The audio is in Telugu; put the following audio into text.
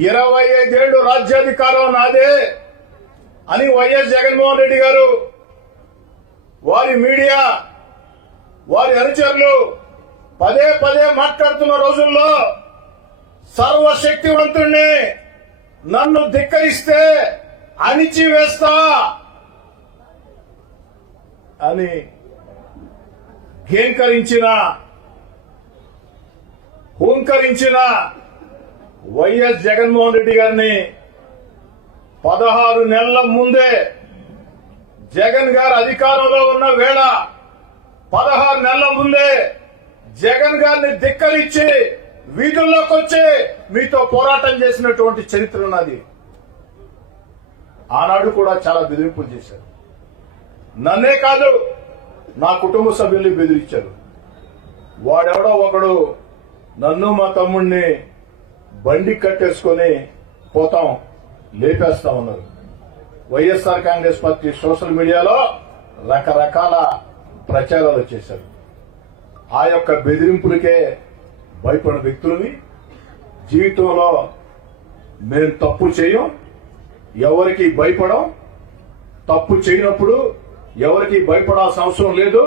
25 ఏళ్లు రాజ్యాధికారం నాదే అని వైఎస్ జగన్మోహన్ రెడ్డి గారు వారి మీడియా వారి అనుచరులు పదే పదే మాట్లాడుతున్న రోజుల్లో సర్వశక్తివంతుణ్ణి నన్ను ధిక్కరిస్తే అణిచివేస్తా అని హూంకరించిన వైఎస్ జగన్మోహన్ రెడ్డి గారిని 16 నెలల ముందే జగన్ గారు అధికారంలో ఉన్న వేళ 16 నెలల ముందే జగన్ గారిని ధిక్కరించి వీధుల్లోకి వచ్చి మీతో పోరాటం చేసినటువంటి చరిత్ర ఉన్నది. ఆనాడు కూడా చాలా బెదిరింపులు చేశారు. నన్నే కాదు నా కుటుంబ సభ్యుల్ని బెదిరించారు. వాడెవడో ఒకడు నన్ను మా తమ్ముడిని బండి కట్టేసుకుని పోతాం లేపేస్తా ఉన్నారు. వైఎస్ఆర్ కాంగ్రెస్ పార్టీ సోషల్ మీడియాలో రకరకాల ప్రచారాలు చేశారు. ఆ యొక్క బెదిరింపులకే భయపడిన వ్యక్తులని జీవితంలో మేము తప్పు చేయం, ఎవరికి భయపడం, తప్పు చేయనప్పుడు ఎవరికి భయపడాల్సిన అవసరం లేదు.